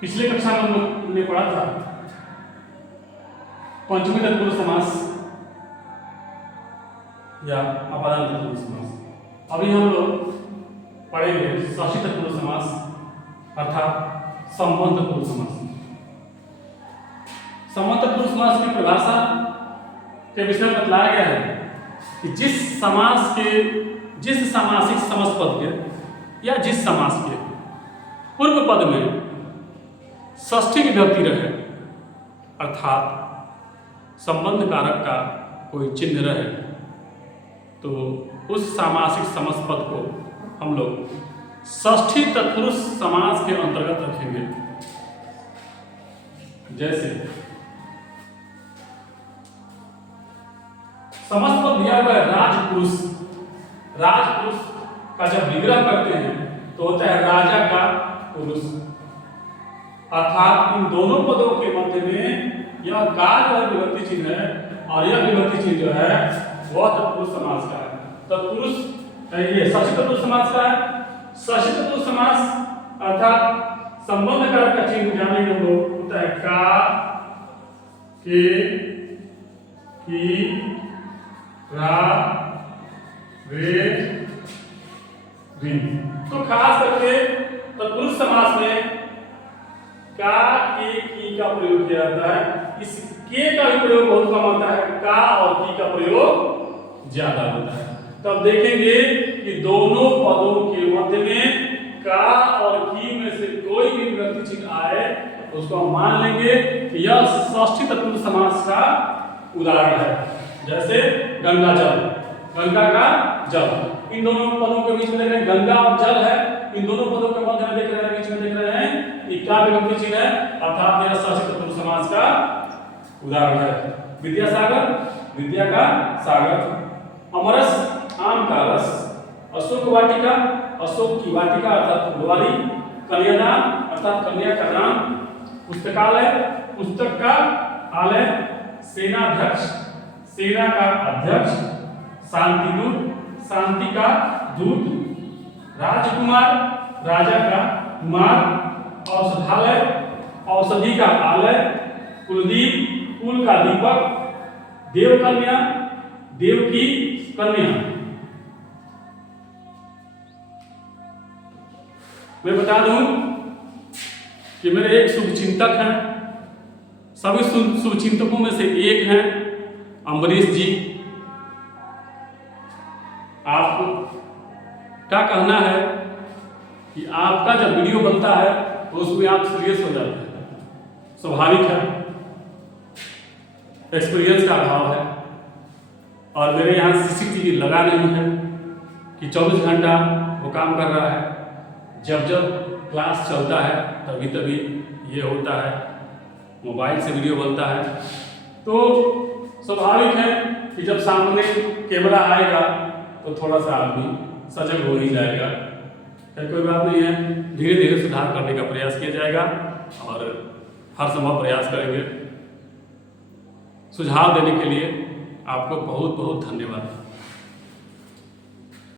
पिछले कक्षा में हम लोग ने पढ़ा था पंचमी तत्पुरुष समास या अपादान तत्पुरुष समास। अभी हम लोग पढ़ेंगे षष्ठी तत्पुरुष समास अर्थात संबंध तत्पुरुष समास। संबंध तत्पुरुष समास की परिभाषा के विषय में बतलाया गया है कि जिस समासिक समस्त के या जिस समास के पूर्व पद में षष्ठी विभक्ति रहे अर्थात संबंध कारक का कोई चिन्ह रहे तो उस सामासिक समस्त पद को हम लोग षष्ठी तत्पुरुष समास के अंतर्गत रखेंगे। जैसे समस्त पद दिया हुआ है राजपुरुष। राजपुरुष का जब विग्रह करते हैं तो होता है राजा का पुरुष अर्थात इन दोनों पदों के मध्य में यह का जो है विभक्ति चिन्ह है और यह विभक्ति चिन्ह जो है वह तत्पुरुष समास का है। तत्पुरुष ये षष्ठी तत्पुरुष समास का है। षष्ठी तत्पुरुष समास अर्थात संबंध कारक का चिन्ह जानेंगे हम लोग होता है का, के, की, रा, रे, रि। तो खास करके तत्पुरुष समास में का, के, की का प्रयोग किया जाता है। इस के का भी प्रयोग बहुत कम होता है, का और की का प्रयोग ज्यादा होता है। तब देखेंगे कि दोनों पदों के मध्य में का और की में से कोई भी विभक्ति चिन्ह आए उसको हम मान लेंगे कि यह षष्ठी तत्पुरुष समास का उदाहरण है। जैसे गंगा जल, गंगा का जल, इन दोनों पदों के बीच में देख रहे हैं गंगा और जल है। इन दोनों पदों के मध्य में देख रहे हैं बीच में देख रहे हैं कि क्या विभक्ति चिन्ह है अर्थात यह षष्ठी तत्पुरुष समास का उदाहरण है। विद्यासागर, विद्या का सागर, अमरस आम का रस, अशोक वाटिका, अशोक की वाटिका अर्थात फुलवारी, कन्यादान अर्थात कन्या का दान, पुस्तकालय, पुस्तक का आलय, सेनाध्यक्ष, सेना का अध्यक्ष, शांतिदूत, शांति का दूत, राजकुमार, राजा का कुमार, औषधालय, औषधि का आलय, कुलदीप, कुल का दीपक, देवकन्या, देव की कन्या। मैं बता दूं कि मेरे एक शुभचिंतक हैं, सभी शुभचिंतकों में से एक हैं अम्बरीश जी। आपको क्या कहना है कि आपका जब वीडियो बनता है तो उसमें आप सीरियस हो जाते हैं, स्वाभाविक है, एक्सपीरियंस का अभाव है। और मेरे यहाँ सीसीटीवी लगा नहीं है कि 24 घंटा वो काम कर रहा है। जब जब क्लास चलता है तभी तभी ये होता है, मोबाइल से वीडियो बनता है तो स्वाभाविक है कि जब सामने कैमरा आएगा तो थोड़ा सा आदमी सजग हो ही जाएगा। कोई बात नहीं है, धीरे धीरे सुधार करने का प्रयास किया जाएगा और हर संभव प्रयास करेंगे। सुझाव देने के लिए आपको बहुत बहुत धन्यवाद।